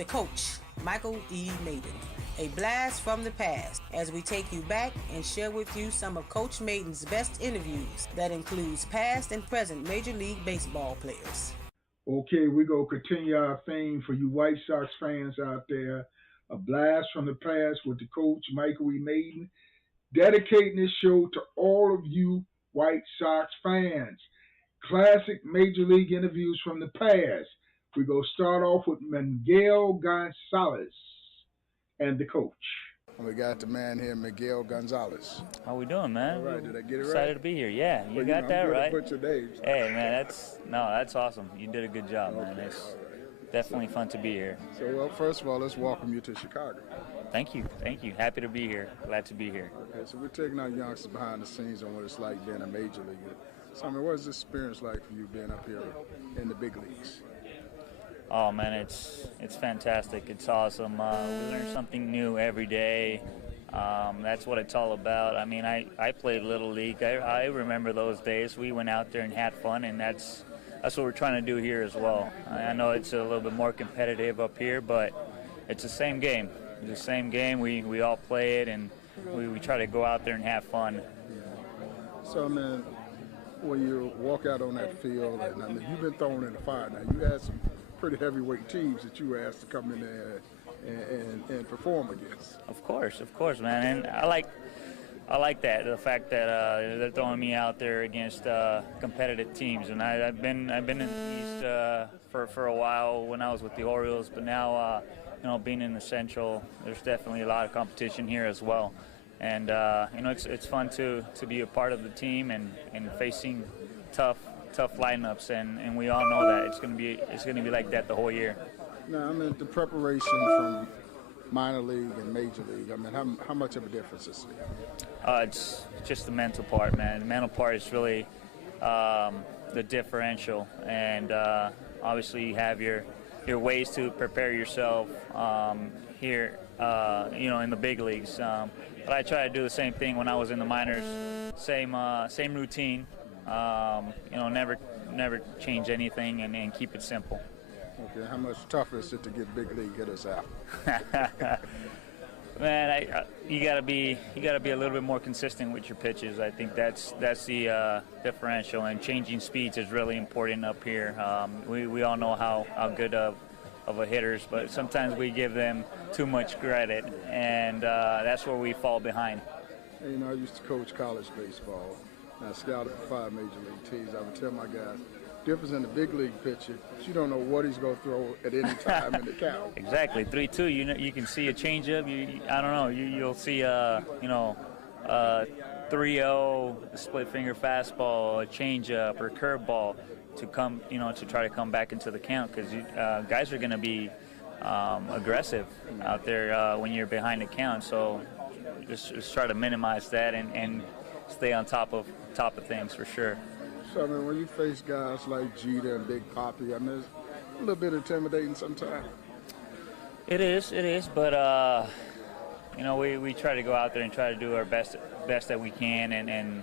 the coach, Michael E. Maiden. A blast from the past as we take you back and share with you some of Coach Maiden's best interviews that includes past and present Major League Baseball players. Okay, we're going to continue our theme for you White Sox fans out there. A blast from the past with the coach, Michael E. Maiden, dedicating this show to all of you White Sox fans. Classic Major League interviews from the past. We're going to start off with Miguel Gonzalez and the coach. We got the man here, Miguel Gonzalez. How we doing, man? All right, did I get it right? Excited to be here. Yeah, you Well, got that I'm right. Good to put your names. Hey, man, that's awesome. You did a good job, man. It's definitely fun to be here. So, well, first of all, let's welcome you to Chicago. Thank you. Happy to be here. Glad to be here. Okay, so we're taking our youngsters behind the scenes on what it's like being a major leaguer. So, I mean, what is this experience like for you being up here in the big leagues? Oh man, it's fantastic. It's awesome. We learn something new every day. That's what it's all about. I mean, I played Little League. I remember those days. We went out there and had fun, and that's what we're trying to do here as well. I know it's a little bit more competitive up here, but it's the same game. It's the same game. We all play it, and we try to go out there and have fun. So, I mean, when you walk out on that field, and I mean, you've been thrown in the fire now. You had some pretty heavyweight teams that you were asked to come in there and perform against. Of course, man, and I like that, the fact that they're throwing me out there against competitive teams, and I've been in the East for a while when I was with the Orioles, but now being in the Central, there's definitely a lot of competition here as well, and it's fun to be a part of the team and facing tough lineups, and we all know that it's going to be like that the whole year. Now, I mean, the preparation from minor league and major league, I mean, how much of a difference is it? It's just the mental part, man. The mental part is really the differential, and obviously you have your ways to prepare yourself here, in the big leagues. But I try to do the same thing when I was in the minors. Same routine. Never change anything and keep it simple. Okay, how much tougher is it to get big league hitters out? Man, you gotta be a little bit more consistent with your pitches. I think that's the differential, and changing speeds is really important up here. We all know how good of a hitters, but sometimes we give them too much credit, and that's where we fall behind. Hey, I used to coach college baseball. I scouted for 5 major league teams. I would tell my guys, difference in the big league pitcher, you don't know what he's going to throw at any time in the count. Exactly, 3-2. You can see a changeup. You'll see 3-0 split finger fastball, a changeup, or curveball to try to come back into the count, because guys are going to be aggressive out there when you're behind the count. So just try to minimize that and stay on top of things for sure. So, I mean, when you face guys like Jeter and Big Papi, I mean, it's a little bit intimidating sometimes. It is, but we try to go out there and try to do our best that we can, and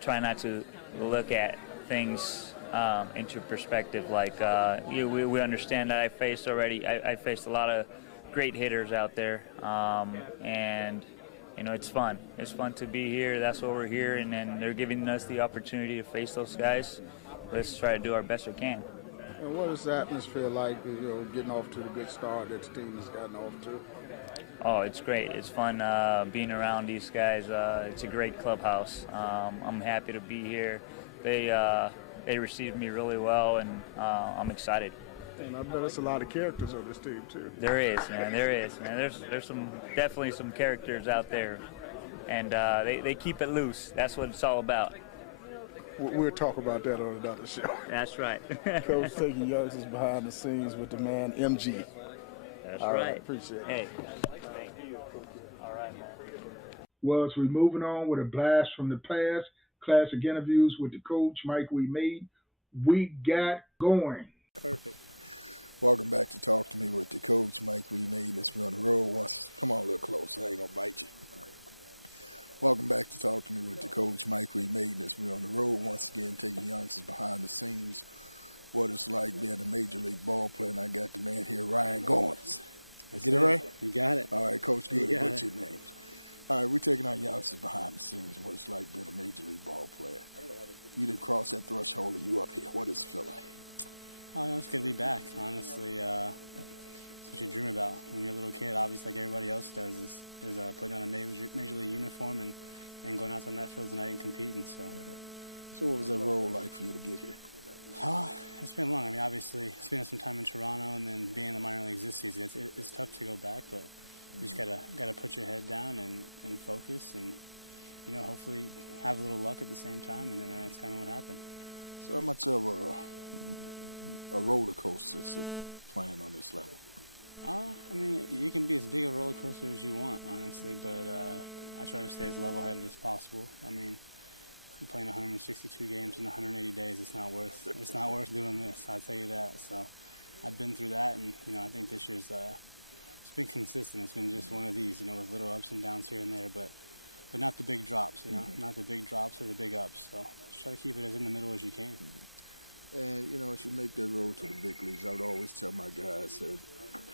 try not to look at things into perspective. Like we understand that I faced a lot of great hitters out there, and it's fun. It's fun to be here. That's why we're here, and then they're giving us the opportunity to face those guys. Let's try to do our best we can. And what is the atmosphere like, getting off to the good start that the team has gotten off to? Oh, it's great. It's fun being around these guys. It's a great clubhouse. I'm happy to be here. They received me really well, and I'm excited. And I bet there's a lot of characters on this team too. There is, man. There's definitely some characters out there, and they keep it loose. That's what it's all about. We'll talk about that on another show. That's right. Coach taking youngsters behind the scenes with the man MG. That's all right. Appreciate it. Hey, thank you. All right, man. Well, as we're moving on with a blast from the past, classic interviews with the coach, Mike We Made, we got going. Perfect. Welcome back to Talk to Me with the coach, Mike We Made. Let's be on the road once. Come on a little closer. I ain't going to bite you. Welcome back to Talk to Me with the coach, Mike We Made. Let's be on the road once again, taking youngsters behind the scenes what it's like being a major league ball player, and I got the man here, Ryan Goins. Did I get it right? You got it. All right, Coach, good You got with your names. All right, we're taking our youngsters behind the scenes, what it's like being a major league ball player. You didn't cross that threshold and you up here. What does it feel like? Oh, it's good to be back, honestly. It's what you dream about when you're a little kid, obviously, like everybody else does, is putting on a major league uniform and going out on that field tonight and competing. So what was that role like for you to get here? It's been long. I mean, obviously, spending some time in Toronto and then being in the minor leagues this season, it's tough to go back, but you just gotta put your head down and focus and, hopefully have a little luck at the same time, and then that's kind of what happened. So how much of a roller coaster is it playing on this level? I mean, you can be as big a roller coaster as you want, honestly, but I try to stay as level-headed as possible. I mean, playing 162 games in 180 days, it's not worth doing this, I'll tell you that. So I've been through that, and I think this year's it's been consistent. It's been just one of these, with little ups and downs here and there, but not the big drops, not the big drops or the big ups. So just try to keep it as in the middle as you can. And as you make that road to the big leagues, I would always tell my guys that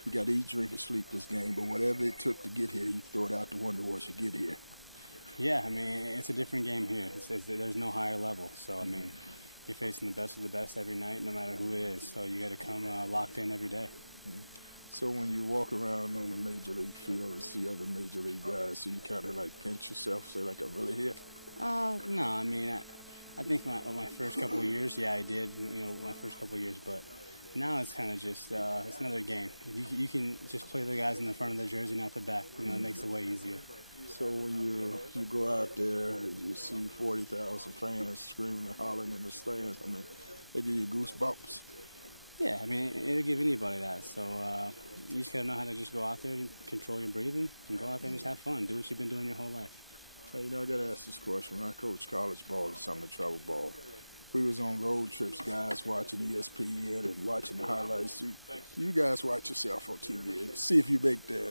you got to eat, drink, and sleep this game, but whatever it took to get here, you throw it out the window once you get here. Yeah, I mean, it's a different game here. There's no higher level. So, I mean, you're facing the best of the best every night, no matter who it is. So you got to come locked in every day. So when you walk around on the major league field and see other major league guys, so you kind of like pinch yourself, say like, I'm really here? No, I mean, I think my first couple of years, yeah, I did, my first couple of years. But now it's kind of just, it's another game. You can just play the guys in the front of the jersey, not the back. It makes it way easier. So when you go out there and you see 40,000 fans screaming and hollering in the stands, I mean, they give you goosebumps. Yeah, I mean, it'll give anybody that. So you just got to know how to just go out there and control your breathing and go out there and just have fun. Do what you've been doing your whole life. Hey, I got to ask this question. When I coached college ball and summer travel ball, we was on road trips, guys watching ESPN and watching the highlights. You guys watch yourself on TV and see if you make the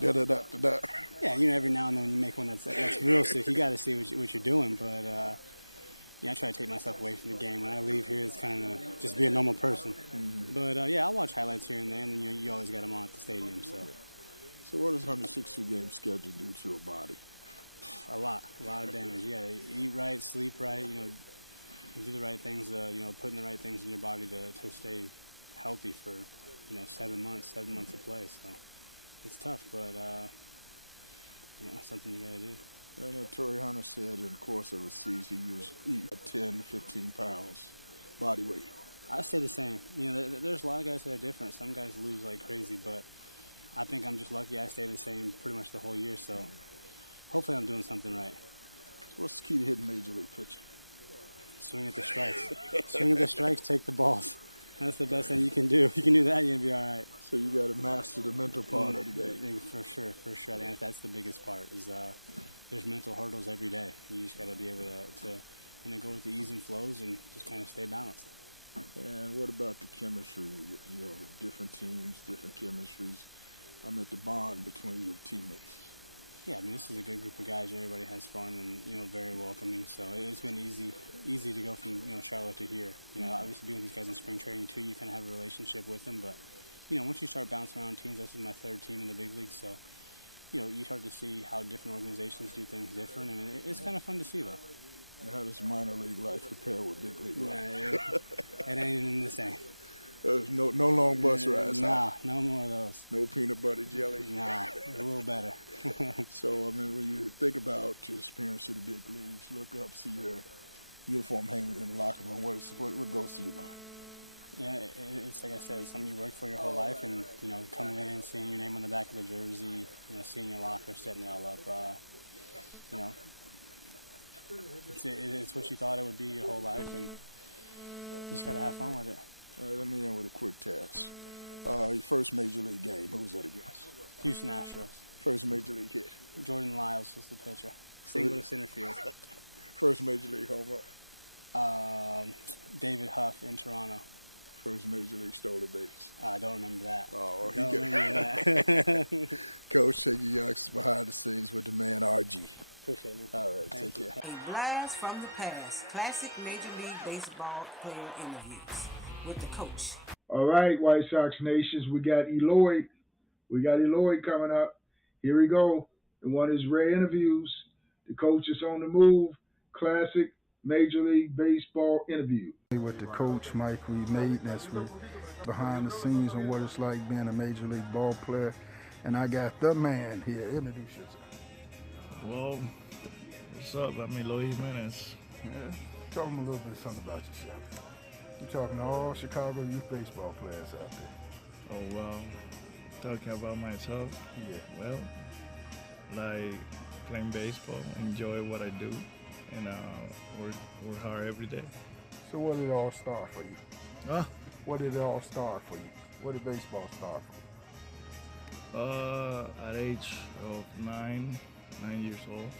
da-da-da-da-da. Yeah, every now and then when you make one that's real sick, you got to see what you're doing. But I try to take myself away from the game. When I leave here, it's kind of just be a normal person. Mm-hmm. But I'll watch highlights here and there, and then you always got them on at the stadium. So what does 162 game schedule do to a body? A lot of damage. You got to eat right, sleep right. Do the right things. Putting the right things in your body to stay healthy for 7 months of play. So it's tough, but something you got to do. I know Torrey Hunter said in the course of the season he used 10 to 15 pounds body weight. I stay the same. There's a lot of guys that are different. Some guys lose like crazy, but I think I'm just lucky I stay the same pretty much the whole year. So hopefully I'm doing something right. So what's the key to hitting major league pitching? Swing at the strikes. Swing at the strikes, take the balls. That's the best thing you can do. If you can do that, you're going to be all right. So you got to master the mental part of the game. For sure. I think that's the biggest part is there's mental hurdles every day. You just got to be able to go with the ease and flows and just kind of stay balanced. And what about the chemistry? Different teams, different chemistries. I meant the bond between your teammates. Yeah, I mean, this is a good group of guys. Everybody has fun and, very welcoming. So it's been easy to go from, Charlotte to here. Obviously being with these guys in spring training too, you kind of have a relationship with them. But, once you start bouncing around teams, this is my third team in the big league. So, you start to see how different organizations do things different. And it's kind of fun to see, though. And how does minor league life compare with big league life? It ain't even the same. There's no long bus rides. Nah, no more of those. No peanut butter jelly. Nah, a little better. So, I mean, when you think about your experience in the big leagues, look up, see your uniform hanging in the locker room, what goes through your mind? Yeah, it's like I said, it's something you work for your whole life, and, coming in, seeing your name on the back of the jersey, seeing your locker, setting it all up, it's what you thought it would be your whole life, and you just got to have fun with it. All right, let me end with a quick test. Your first major league game, who was that against? Houston Astros. First major league hit? Jordan Lyles was the pitcher. Single to center field. First major league home run? David Huff in Toronto. First major league stolen base? I don't remember that. Oh, remember that. Coach, take your youngsters behind the scenes with the man RG. Appreciate it, man. All right, Thank take you. care. A blast from the past. Classic Major League Baseball player interviews with the coach. All right, White Sox Nations, we got Eloy. We got Eloy coming up. Here we go. In one of his rare interviews, the coach is on the move. Classic Major League Baseball interview. With the coach, Mike, we made this with behind the scenes on what it's like being a Major League ball player. And I got the man here. Introduce yourself. Well, what's up? I'm Eloy Jimenez. Yeah. Tell them a little bit something about yourself. You're talking to all Chicago youth baseball players out there. Oh, well, talking about myself. Yeah. Well, like playing baseball, enjoy what I do, and work hard every day. So where did it all start for you? Huh? Where did it all start for you? Where did baseball start for you? At age of 9 years old.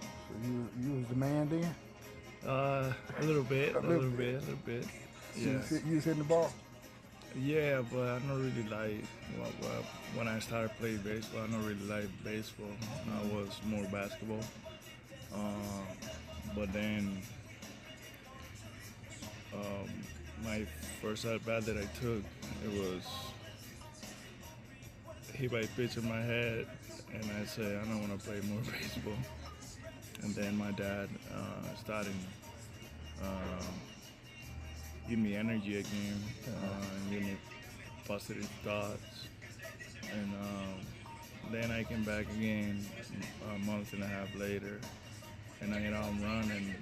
So you was the man then? A little bit. Yeah. You was hitting the ball? Yeah, but I don't really like, when I started playing baseball, I don't really like baseball. I was more basketball. But then my first at bat that I took, it was hit by a pitch in my head, and I said, I don't want to play more baseball. And then my dad started give me energy again, give me positive thoughts. And then I came back again a month and a half later, and I hit a home run, and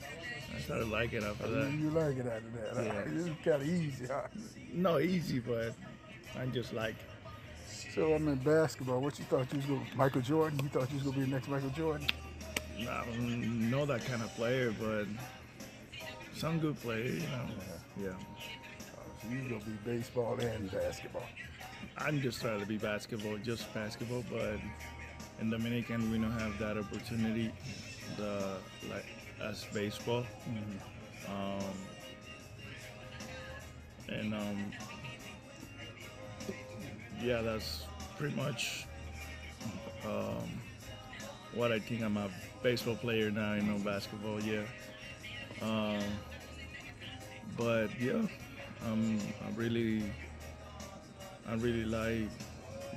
I started liking it after that. You like it after that? Yeah. It's kind of easy, huh? No, easy, but I just like it. So, I mean, basketball, what you thought you was going to, Michael Jordan? You thought you was going to be the next Michael Jordan? I don't know that kind of player, but some good player, you know. Yeah. So you're going to be baseball and basketball. I'm just trying to be just basketball, but in Dominican we don't have that opportunity, as baseball. Yeah, that's pretty much what I think. I'm a baseball player now, basketball, yeah. But yeah, I really like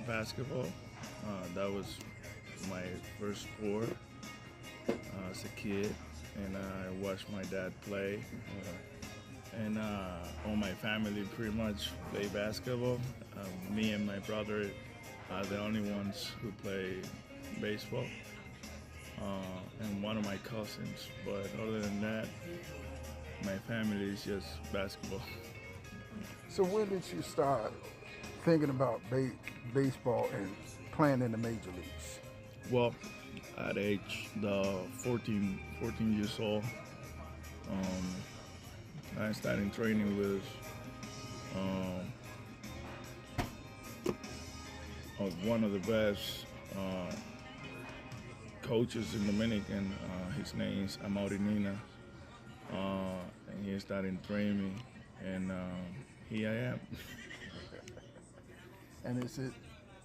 basketball. That was my first sport as a kid, and I watched my dad play. And all my family pretty much play basketball. Me and my brother are the only ones who play baseball, and one of my cousins. But other than that, my family is just basketball. So when did you start thinking about baseball and playing in the major leagues? Well, at age 14 years old, I started training with one of the best coaches in Dominican. His name is Omar Narvaez, and he started training me, and here I am. And is it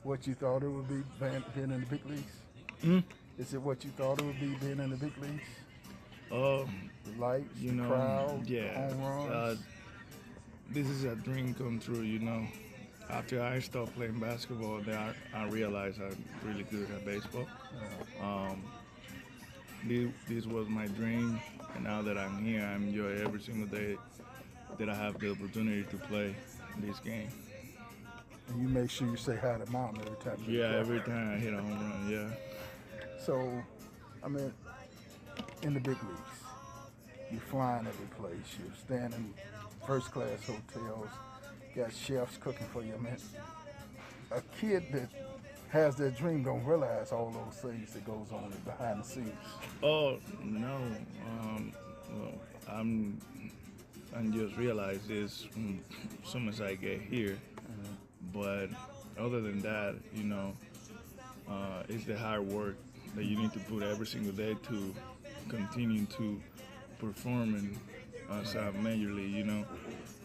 what you thought it would be being in the big leagues? Is it what you thought it would be being in the big leagues? The lights, the crowd, the home runs? This is a dream come true, After I stopped playing basketball, then I realized I'm really good at baseball. This was my dream, and now that I'm here, I enjoy every single day that I have the opportunity to play this game. And you make sure you say hi to mom every time you Yeah, every time I hit a home run, yeah. So, I mean, in the big leagues, you're flying every place, you're staying in first-class hotels, got chefs cooking for you. I mean, a kid that has that dream don't realize all those things that goes on behind the scenes. Oh, no. Well, I'm just realized this as soon as I get here. But other than that, it's the hard work that you need to put every single day to continue to perform in major league.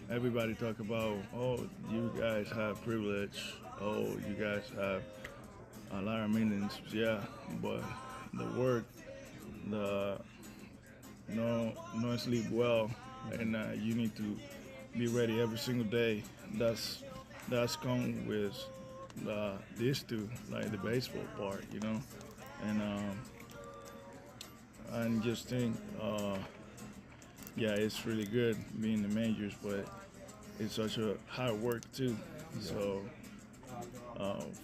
Everybody talk about, oh, you guys have privilege. Oh, you guys have a lot of millions. Yeah, but the work the no sleep well, and you need to be ready every single day. That's come with these two, like the baseball part, and just think, yeah, it's really good being the majors, but it's such a hard work too. So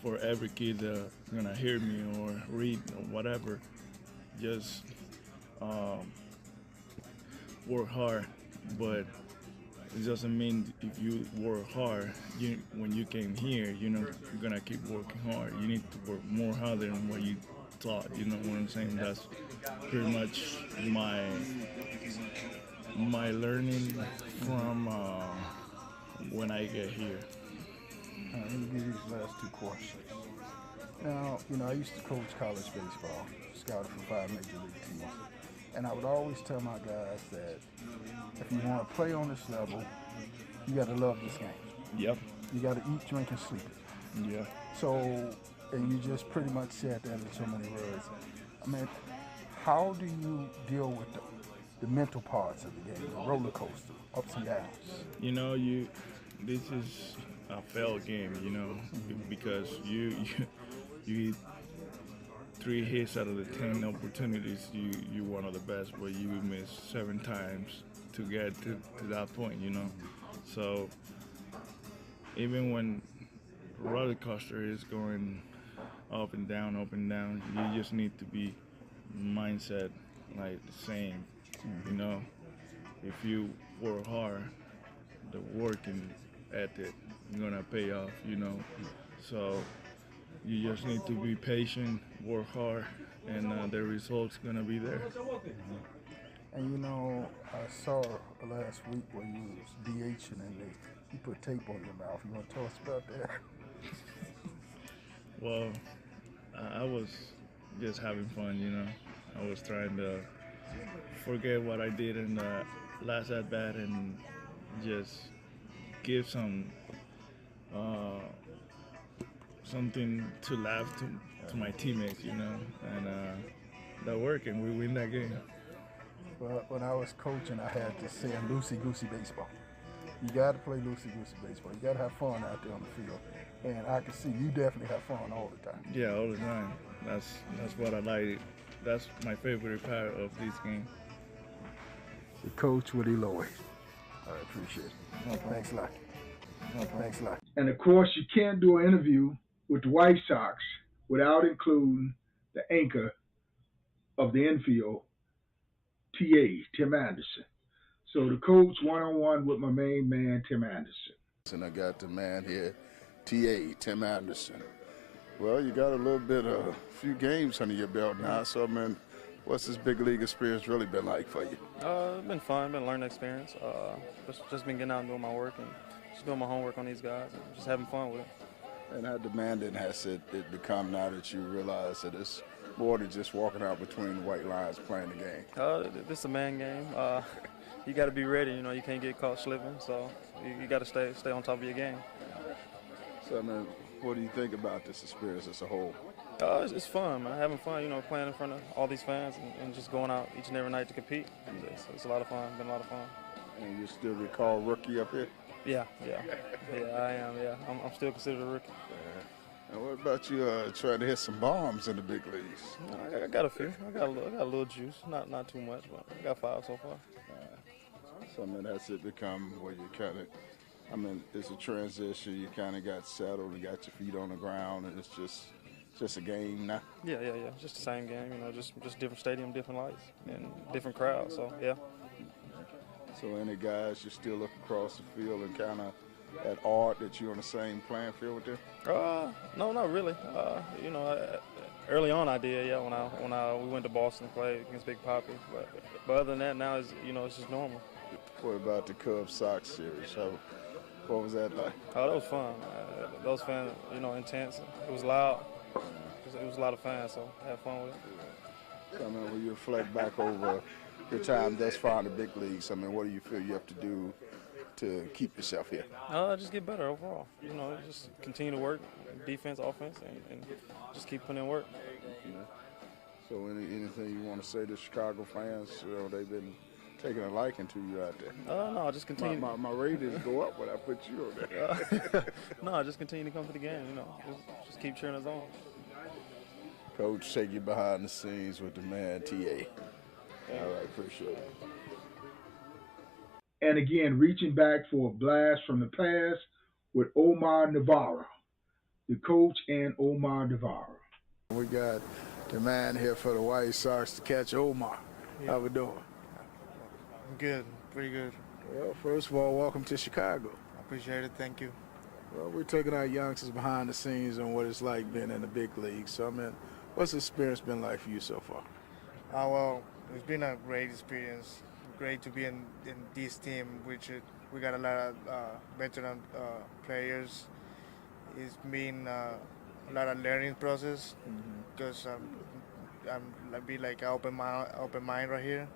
for every kid that's gonna hear me or read or whatever, just work hard. But it doesn't mean if you work hard, when you came here, you're gonna keep working hard. You need to work more harder than what you thought. You know what I'm saying? That's pretty much my learning from when I get here. Let me give you these last two questions. Now, I used to coach college baseball, scouted for 5 major league teams. And I would always tell my guys that if you want to play on this level, you got to love this game. Yep. You got to eat, drink, and sleep it. Yeah. So, and you just pretty much said that in so many words. I mean, how do you deal with the mental parts of the game, the roller coaster, ups and downs? This is a failed game, because you eat 3 hits out of the 10 opportunities. You one of the best, but you miss 7 times to get to that point, So even when roller coaster is going up and down, you just need to be mindset like the same, If you work hard, the working ethic gonna pay off, So you just need to be patient, work hard, and the results gonna be there. And I saw last week where you was DHing and you put tape on your mouth. You want to tell us about that? Well, I was just having fun, I was trying to forget what I did in the last at bat and just give something to laugh to my teammates, and that worked, and we win that game. Well, when I was coaching, I had to say loosey-goosey baseball. You got to play loosey-goosey baseball. You got to have fun out there on the field. And I can see you definitely have fun all the time. Yeah, all the time. That's what I like. That's my favorite part of this game. The coach with Eloy. I appreciate it. Thanks a lot. Thanks a lot. And of course, you can't do an interview with the White Sox without including the anchor of the infield, Tim Anderson. So the coach one-on-one with my main man, Tim Anderson. And I got the man here, Tim Anderson. Well, you got a little bit of a few games under your belt now, so what's this big league experience really been like for you? It's been fun, been a learning experience. Just been getting out and doing my work and just doing my homework on these guys and just having fun with it. And how demanding has it become now that you realize that it's more than just walking out between the white lines playing the game? This is a man game. You got to be ready. You can't get caught slipping, so you got to stay on top of your game. So, what do you think about this experience as a whole? It's fun, man. Having fun, playing in front of all these fans and just going out each and every night to compete. It's a lot of fun. Been a lot of fun. And you still recall rookie up here? Yeah, I am. Yeah, I'm still considered a rookie. And what about you trying to hit some bombs in the big leagues? I got a few. I got a little juice. Not too much, but I got 5 so far. So has it become where you kind of, it's a transition. You kind of got settled, you got your feet on the ground, and it's just a game now. Yeah. Just the same game. Just different stadium, different lights, and different crowds. So yeah. So any guys you still look across the field and kind of at art that you're on the same playing field with them? No, not really. Early on I did, yeah. When we went to Boston and played against Big Papi, but other than that, now it's just normal. What about the Cubs-Sox series? What was that like? Oh, that was fun. Those fans, intense. It was loud. It was a lot of fans, so I had fun with it. So, when you reflect back over your time thus far in the big leagues, what do you feel you have to do to keep yourself here? Just get better overall. Just continue to work, defense, offense, and just keep putting in work. So anything you want to say to Chicago fans? You know, they've been taking a liking to you out there. No, just continue. My ratings go up when I put you on there. No, just continue to come to the game. You know, just keep cheering us on. Coach, take you behind the scenes with the man, TA. All right, appreciate it. And again, reaching back for a blast from the past with Omar Narvaez, the coach and Omar Narvaez. We got the man here for the White Sox to catch Omar. How we doing? Good, pretty good. Well, first of all, welcome to Chicago. I appreciate it, thank you. Well, we're taking our youngsters behind the scenes on what it's like being in the big leagues. So, I mean, what's the experience been like for you so far? Well, it's been a great experience. Great to be in this team, which we got a lot of veteran players. It's been a lot of learning process because I'm be like an open mind right here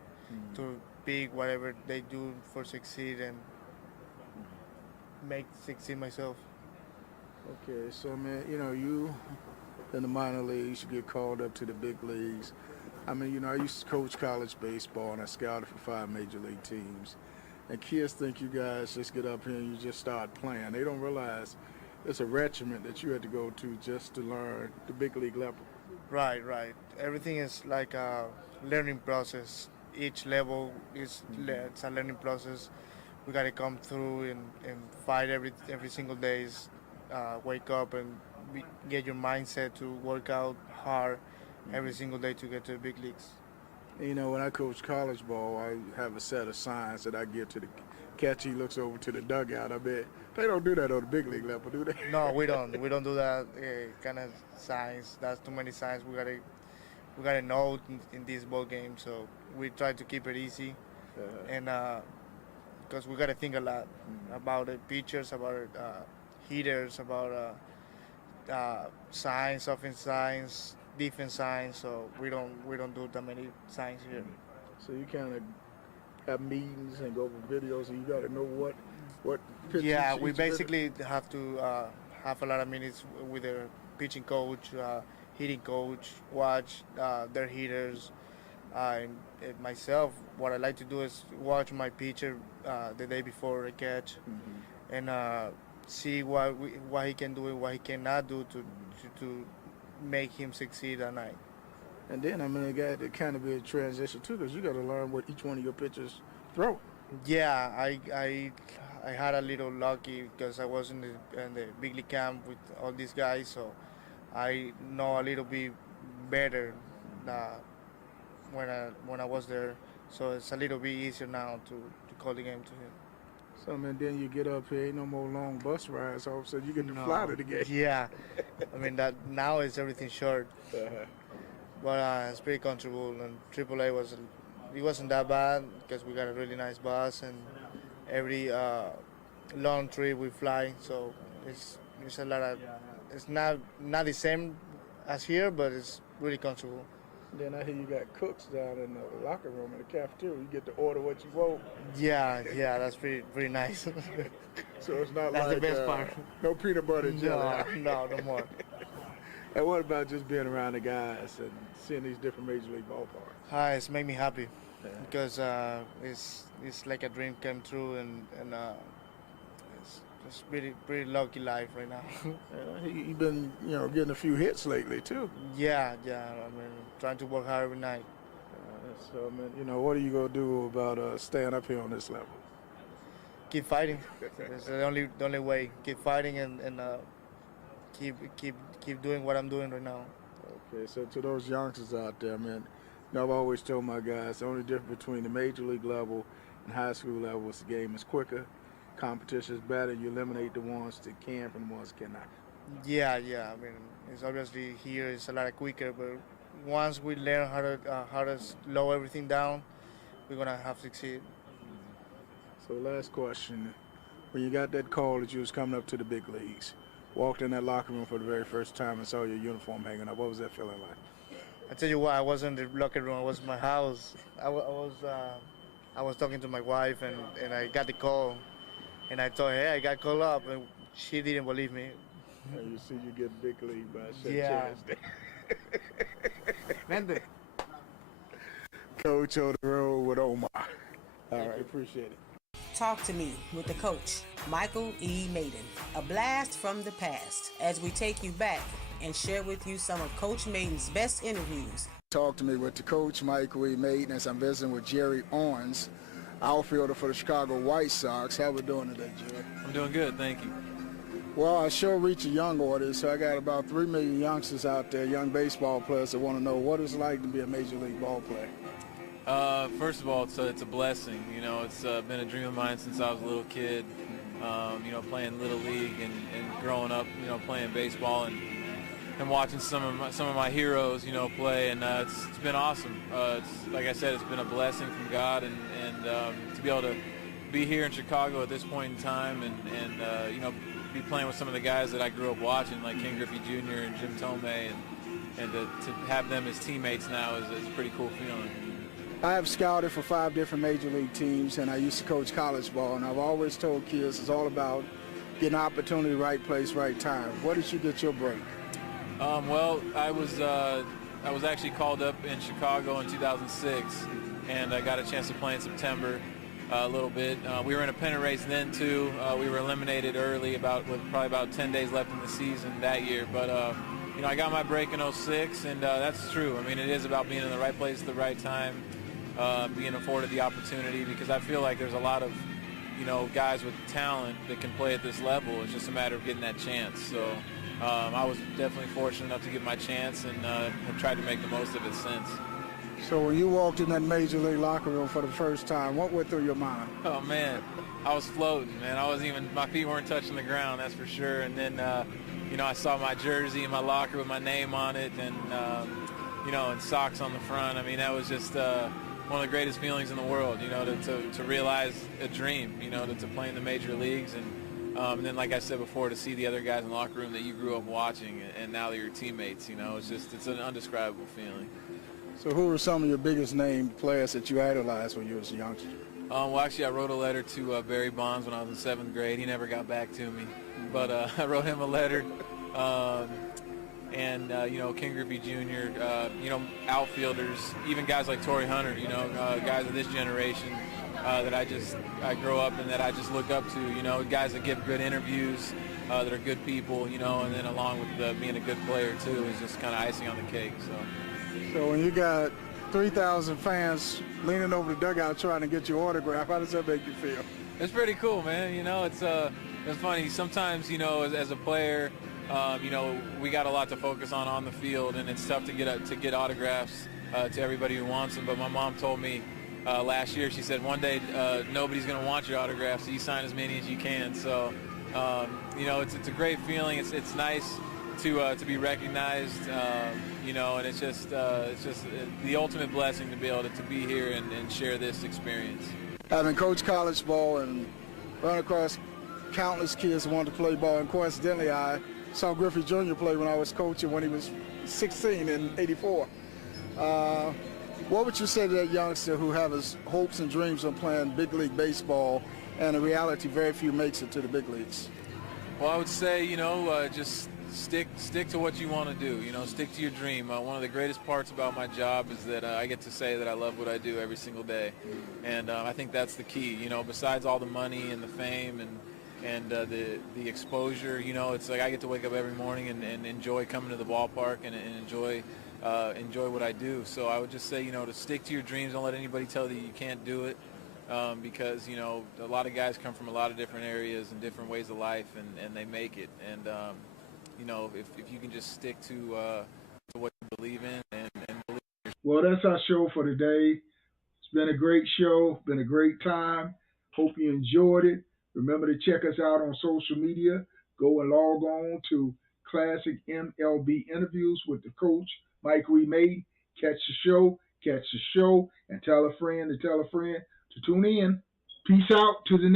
to pick whatever they do for succeed and make succeed myself. Okay, so, man, you know, you in the minor leagues, you get called up to the big leagues. I mean, you know, I used to coach college baseball, and I scouted for 5 major league teams. And kids think you guys just get up here and you just start playing. They don't realize it's a regiment that you had to go to just to learn the big league level. Right. Everything is like a learning process. Each level is it's a learning process. We got to come through and fight every single day. Wake up and get your mindset to work out hard every single day to get to the big leagues. You know, when I coach college ball, I have a set of signs that I give to the catcher. He looks over to the dugout. I bet they don't do that on the big league level, do they? No, we don't. We don't do that kind of signs. That's too many signs. We gotta know in this ball game. So we try to keep it easy, and because we gotta think a lot about the pitchers, about hitters, about signs, offense signs, defense signs. So we don't do that many signs here. So you kind of have meetings and go over videos, and you got to know what pitches. Yeah, we basically have to have a lot of minutes with the pitching coach, hitting coach, watch their hitters. And myself, what I like to do is watch my pitcher the day before I catch, and see what he can do and what he cannot do to make him succeed at night. And then, I mean, it got to kind of be a transition too, because you got to learn what each one of your pitchers throw. Yeah, I had a little lucky because I was in the big league camp with all these guys, so I know a little bit better when I was there. So it's a little bit easier now to call the game to him. So, I mean, then you get up here, ain't no more long bus rides. All of a sudden, you get to fly to the game. Yeah, I mean that now is everything short, but it's pretty comfortable. And AAA wasn't that bad because we got a really nice bus, and every long trip we fly. So it's a lot of. It's not the same as here, but it's really comfortable. Then I hear you got cooks down in the locker room in the cafeteria. You get to order what you want. Yeah, that's pretty nice. So it's not that's like the best part. No peanut butter and jelly. No more. And what about just being around the guys and seeing these different major league ballparks? It's made me happy because it's like a dream come true, and it's pretty lucky life right now. You've been getting a few hits lately too. Yeah. I mean, trying to work hard every night. So, man, what are you gonna do about staying up here on this level? Keep fighting. It's the only way. Keep fighting and keep doing what I'm doing right now. Okay, so to those youngsters out there, man, I've always told my guys the only difference between the major league level and high school level is the game is quicker, competition is better. You eliminate the ones that can from the ones that cannot. Yeah. I mean, it's obviously here it's a lot quicker, but once we learn how to slow everything down, we're gonna have to succeed. So last question, when you got that call that you was coming up to the big leagues, walked in that locker room for the very first time and saw your uniform hanging up, what was that feeling like? I tell you what, I wasn't in the locker room. I was in my house. I was talking to my wife, and I got the call, and I told her, hey, I got called up, and she didn't believe me. And you see, you get big league by a Yeah. chance. Vente. Coach on the road with Omar. All right, appreciate it. Talk to Me with the coach, Michael E. Maiden. A blast from the past as we take you back and share with you some of Coach Maiden's best interviews. Talk to Me with the coach, Michael E. Maiden, as I'm visiting with Jerry Owens, outfielder for the Chicago White Sox. How we doing today, Jerry? I'm doing good, thank you. Well, I sure reach a young audience, so I got about 3 million youngsters out there, young baseball players that want to know what it's like to be a major league ball player. First of all, it's a blessing. You know, it's been a dream of mine since I was a little kid. You know, playing little league and growing up, you know, playing baseball and watching some of my heroes, you know, play, and it's been awesome. It's, like I said, it's been a blessing from God, and to be able to be here in Chicago at this point in time, and you know, be playing with some of the guys that I grew up watching, like Ken Griffey Jr. and Jim Tomei, and to have them as teammates now is a pretty cool feeling. I have scouted for 5 different major league teams, and I used to coach college ball, and I've always told kids it's all about getting opportunity, right place, right time. Where did you get your break? Well, I was actually called up in Chicago in 2006, and I got a chance to play in September a little bit. We were in a pennant race then too. We were eliminated early, with probably about 10 days left in the season that year. But you know, I got my break in 06, and that's true. I mean, it is about being in the right place at the right time, being afforded the opportunity, because I feel like there's a lot of, you know, guys with talent that can play at this level. It's just a matter of getting that chance. So I was definitely fortunate enough to get my chance, and have tried to make the most of it since. So when you walked in that major league locker room for the first time, what went through your mind? Oh man, I was floating, man. My feet weren't touching the ground, that's for sure. And then, you know, I saw my jersey in my locker with my name on it, and you know, and socks on the front. I mean, that was just one of the greatest feelings in the world, you know, to realize a dream, you know, to play in the major leagues, and then, like I said before, to see the other guys in the locker room that you grew up watching, and now they're your teammates, you know, it's an undescribable feeling. So who were some of your biggest name players that you idolized when you was a youngster? Well, actually, I wrote a letter to Barry Bonds when I was in 7th grade. He never got back to me, but I wrote him a letter. And you know, Ken Griffey Jr., you know, outfielders, even guys like Torrey Hunter, you know, guys of this generation that I grow up and that I just look up to, you know, guys that give good interviews, that are good people, you know, and then along with being a good player too is just kind of icing on the cake. So when you got 3,000 fans leaning over the dugout trying to get your autograph, how does that make you feel? It's pretty cool, man. You know, it's funny. Sometimes, you know, as a player, you know, we got a lot to focus on the field, and it's tough to get autographs to everybody who wants them. But my mom told me last year, she said, one day nobody's going to want your autographs, so you sign as many as you can. So, you know, it's a great feeling. It's nice to be recognized, you know, and it's just the ultimate blessing to be able to be here and share this experience. Having coached college ball and run across countless kids who wanted to play ball, and coincidentally, I saw Griffey Jr. play when I was coaching when he was 16 in '84. What would you say to that youngster who has his hopes and dreams of playing big league baseball, and in reality, very few makes it to the big leagues? Well, I would say, you know, just stick to what you want to do. You know, stick to your dream. One of the greatest parts about my job is that I get to say that I love what I do every single day, and I think that's the key. You know, besides all the money and the fame and the exposure, you know, it's like I get to wake up every morning and enjoy coming to the ballpark and enjoy what I do. So I would just say, you know, to stick to your dreams. Don't let anybody tell you you can't do it, because, you know, a lot of guys come from a lot of different areas and different ways of life, and they make it. And you know, if you can just stick to what you believe in and believe in yourself. Well, that's our show for today. It's been a great show, been a great time. Hope you enjoyed it. Remember to check us out on social media. Go and log on to Classic MLB Interviews with the coach, Michael E. Maiden. Catch the show, and tell a friend to tell a friend to tune in. Peace out to the next.